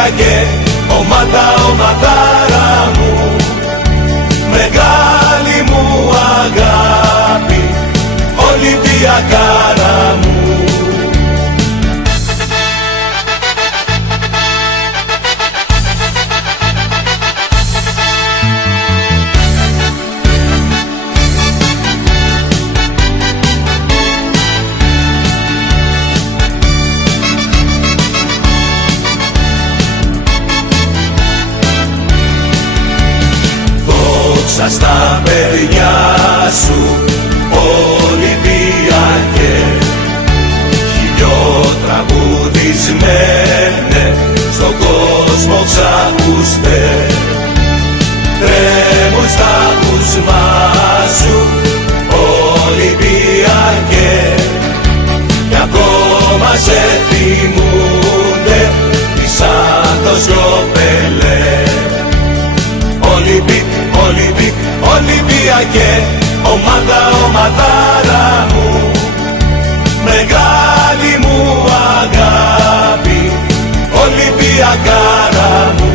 Ολυμπιακέ, ομάδα, ομαδάρα μου, μεγάλη μου αγάπη, Ολυμπιακάρα μου. Στα παιδιά σου, Ολυμπιακέ, χιλιοτραγουδισμένε στον κόσμο ξακούστε. Τρέμουν στα ακούσμα σου, Ολυμπιακέ, κι ακόμα σε θυμούνται οι Σάντος κι ο Πελέ. Ολυμπιακέ, ομάδα, ομαδάρα μου, μεγάλη μου αγάπη, Ολυμπιακάρα μου.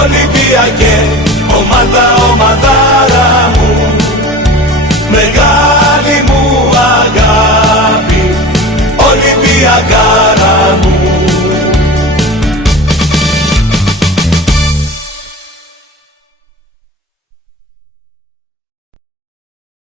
Ολυμπιακέ, ομάδα, ομαδάρα μου, μεγάλη